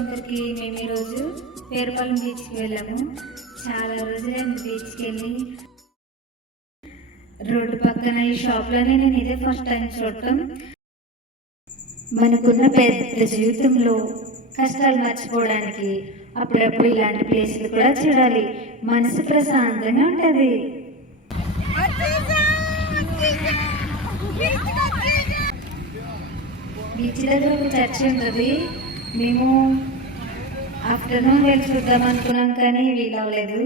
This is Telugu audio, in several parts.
అందరికి. మేము ఈరోజు పేరుపాలెం బీచ్కి వెళ్ళాము. చాలా రోజులైంది బీచ్కి వెళ్ళి. రోడ్డు పక్కన ఈ షాప్లోనే నేను ఇదే ఫస్ట్ టైం చూడటం. మనకున్న పెద్ద జీవితంలో కష్టాలు మర్చిపోవడానికి అప్పుడప్పుడు ఇలాంటి ప్లేసులు కూడా చూడాలి. మనసు ప్రశాంతంగా ఉంటుంది. బీచ్ దగ్గర ఒక చర్చ్ ఉంటుంది. మేము ఆఫ్టర్నూన్ వెళ్ళి చూద్దాం అనుకున్నాం కానీ వీలవ్వలేదు.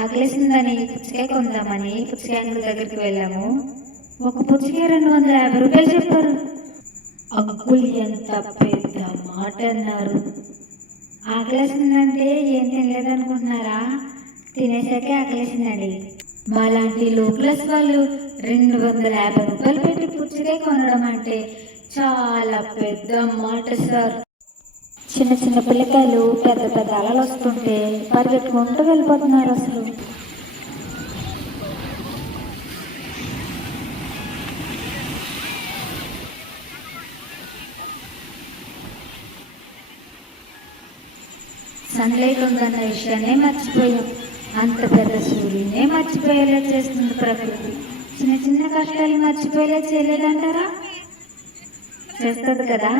ఆకలేసిందని పుచ్చకాయ కొందామని పుచ్చకాయ అంకుల్ దగ్గరికి వెళ్ళాము. ఒక పుచ్చకాయ 250 రూపాయలు చెప్పారు. అంకుల్ ఎంత పెద్ద మాట అన్నారు. ఆకలేసిందంటే ఏం తినలేదనుకుంటున్నారా? తినేసాకే ఆకలేసిందండి. మాలాంటి లో క్లాస్ వాళ్ళు 250 రూపాయలు పెట్టి పుచ్చకాయ కొనడం అంటే చాలా పెద్ద మాట సార్. చిన్న చిన్న పిల్లకాయలు పెద్ద పెద్ద అలలు వస్తుంటే పరిగెట్టుకుంటూ వెళ్ళిపోతున్నారు. అసలు సన్లైట్ ఉందన్న విషయాన్ని మర్చిపోయాం. అంత పెద్ద సూర్యునే మర్చిపోయేలా చేస్తుంది ప్రకృతి. చిన్న చిన్న కష్టాలు మర్చిపోయేలా చేయలేదంటారా? చేస్తుంది కదా.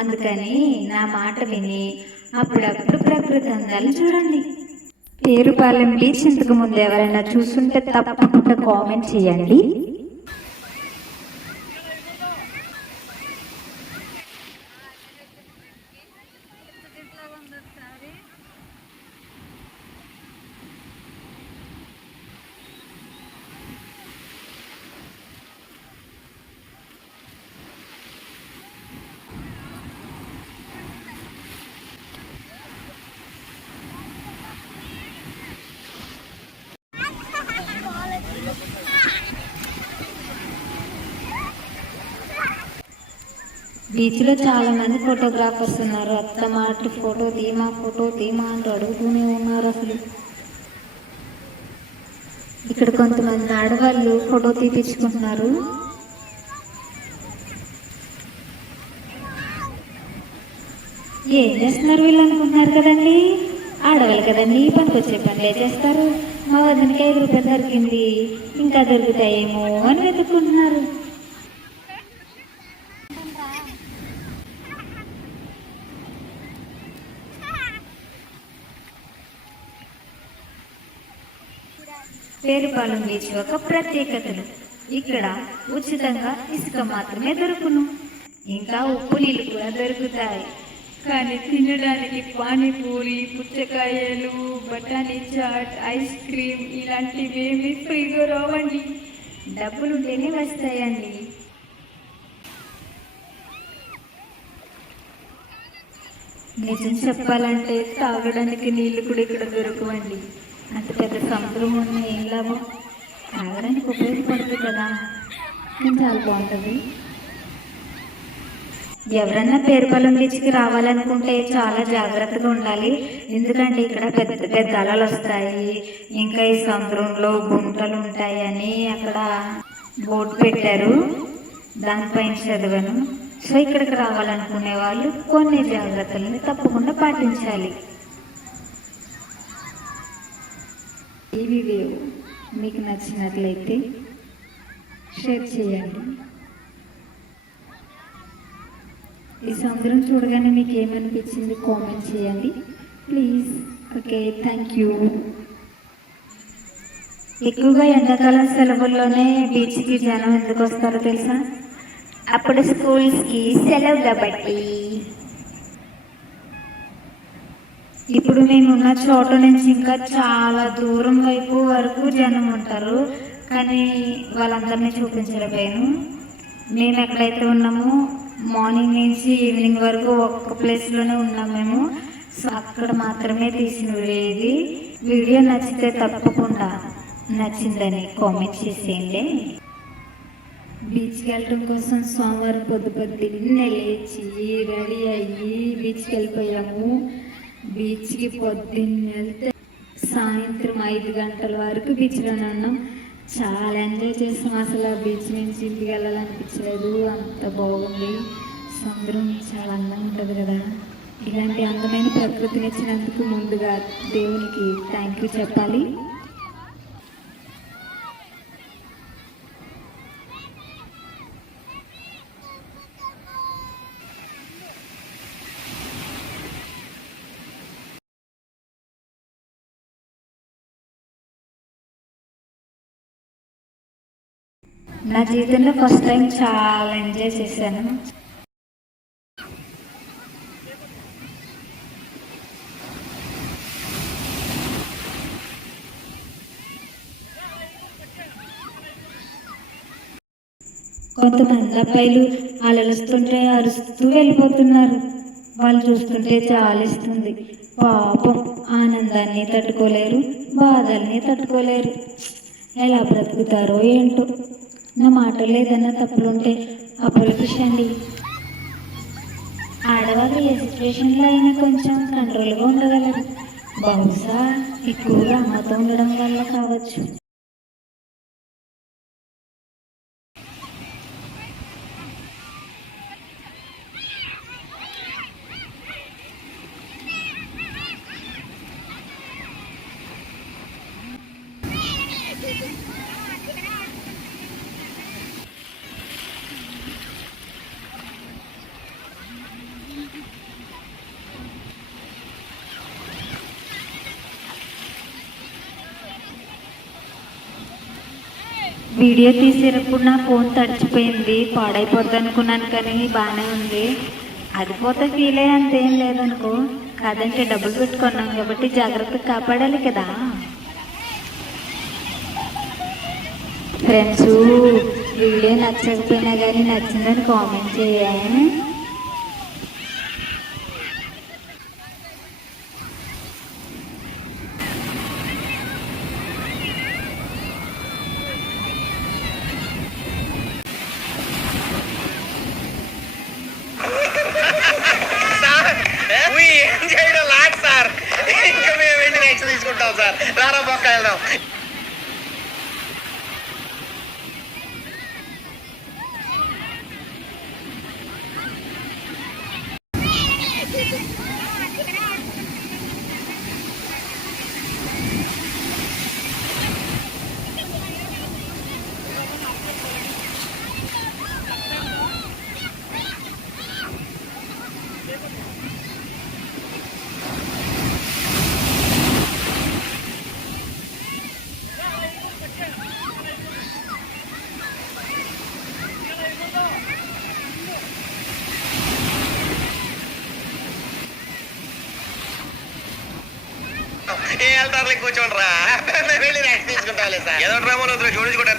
అందుకని నా మాట విని అప్పుడప్పుడు ప్రకృతి అందాలు చూడండి. పేరుపాలెం బీచ్ ఇంతకు ముందు ఎవరైనా చూస్తుంటే తప్పకుండా కామెంట్ చేయండి. బీచ్లో చాలా మంది ఫోటోగ్రాఫర్స్ ఉన్నారు. అత్తమాట ఫోటో తీమా అంటూ అడుగుతూనే ఉన్నారు. అసలు ఇక్కడ కొంతమంది ఆడవాళ్ళు ఫోటో తీపించుకుంటున్నారు. ఏం చేస్తున్నారు వీళ్ళు అనుకుంటున్నారు కదండి. ఆడవాళ్ళు కదండి, పనికి వచ్చే పనులే చేస్తారు. మా వదినకి 5 రూపాయలు దొరికింది, ఇంకా దొరుకుతాయేమో అని వెతుక్కుంటున్నారు. పేరుపాలెం బీచ్ ఒక ప్రత్యేకతలు. ఇక్కడ ఉచితంగా ఇసుక మాత్రమే దొరుకును. ఇంకా ఉప్పు నీళ్ళు కూడా దొరుకుతాయి. కానీ తినడానికి పానీపూరి, పుచ్చకాయలు, బఠానీ చాట్, ఐస్ క్రీమ్ ఇలాంటివేమి ఫ్రీగా రావండి. డబ్బులుంటేనే వస్తాయండి. నిజం చెప్పాలంటే తాగడానికి నీళ్లు కూడా ఇక్కడ దొరకవండి. అంత పెద్ద సముద్రం ఉన్న ఏం లాభం? తాగడానికి ఉపయోగపడుతుంది కదా. చాలా బాగుంటుంది. ఎవరన్నా పేరుపాలెం బీచ్కి రావాలనుకుంటే చాలా జాగ్రత్తగా ఉండాలి. ఎందుకంటే ఇక్కడ పెద్ద పెద్ద అలలు వస్తాయి. ఇంకా ఈ సముద్రంలో గుంటలు ఉంటాయని అక్కడ బోర్డు పెట్టారు. దానిపైన చదివాను. సో ఇక్కడికి రావాలనుకునే వాళ్ళు కొన్ని జాగ్రత్తలను తప్పకుండా పాటించాలి. ఈ వీడియో మీకు నచ్చినట్లయితే షేర్ చేయండి. ఈ సముద్రం చూడగానే మీకు ఏమనిపించింది కామెంట్ చేయండి ప్లీజ్. Okay, thank you. ఎక్కువగా ఎండాకాలం సెలవుల్లోనే బీచ్కి జనం ఎందుకు వస్తారో తెలుసా? అప్పుడు స్కూల్స్కి సెలవు కాబట్టి. ఇప్పుడు మేమున్న చోట నుంచి ఇంకా చాలా దూరం వైపు వరకు జనం ఉంటారు. కానీ వాళ్ళందరినీ చూపించలేకపోయాను. మేము ఎక్కడైతే ఉన్నామో మార్నింగ్ నుంచి ఈవినింగ్ వరకు ఒక్క ప్లేస్లోనే ఉన్నాం మేము. సో అక్కడ మాత్రమే తీసిన వీడియో. వీడియో నచ్చితే తప్పకుండా నచ్చిందని కామెంట్ చేసేయండి. బీచ్కి వెళ్ళడం కోసం సోమవారం పొద్దున్నే లేచి రెడీ అయ్యి బీచ్కి వెళ్ళిపోయాము. బీచ్కి పొద్దున్న వెళ్తే సాయంత్రం 5 గంటల వరకు బీచ్లోనే ఉన్నాం. చాలా ఎంజాయ్ చేసాం. అసలు బీచ్ నుంచి ఇంటికి వెళ్ళాలనిపించలేదు, అంత బాగుంది. సముద్రం చాలా అందంగా ఉంటుంది కదా. ఇలాంటి అందమైన ప్రకృతిని ఇచ్చినందుకు ముందుగా దేవునికి థ్యాంక్ యూ చెప్పాలి. నా జీవితంలో ఫస్ట్ టైం చాలా ఎంజాయ్ చేశాను. కొంతమంది అబ్బాయిలు అలలుస్తుంటే అరుస్తూ వెళ్ళిపోతున్నారు. వాళ్ళు చూస్తుంటే జాలిస్తుంది. పాపం, ఆనందాన్ని తట్టుకోలేరు, బాధల్ని తట్టుకోలేరు. ఎలా బ్రతుకుతారో ఏంటో. నా మాటలు ఏదైనా తప్పులుంటే అప్పులకిషండి. ఆడవాళ్ళు ఏ సిచ్యువేషన్లో అయినా కొంచెం కంట్రోల్గా ఉండగలరు. బహుశా ఎక్కువగా అమ్మతో ఉండడం వల్ల కావచ్చు. వీడియో తీసేటప్పుడు నా ఫోన్ తడిచిపోయింది, పాడైపోద్ది అనుకున్నాను, కానీ బాగానే ఉంది. అది పోతే ఫీల్ అయ్యే అంతేం లేదనుకో. కాదంటే డబ్బులు పెట్టుకున్నాం కాబట్టి జాగ్రత్తగా కాపాడాలి కదా. ఫ్రెండ్స్, వీడియో నచ్చకపోయినా కానీ నచ్చిందని కామెంట్ చేయాలి. ఇంకా మేము వెళ్ళి నెక్స్ట్ తీసుకుంటాం సార్. రారా పక్క వెళ్దాం. ఏ వెళ్తారులే, కూర్చోండి రా. వెళ్ళి నెక్స్ట్ తీసుకుంటాం సార్. ఏదో డ్రామాలో చూడించుకుంటారు.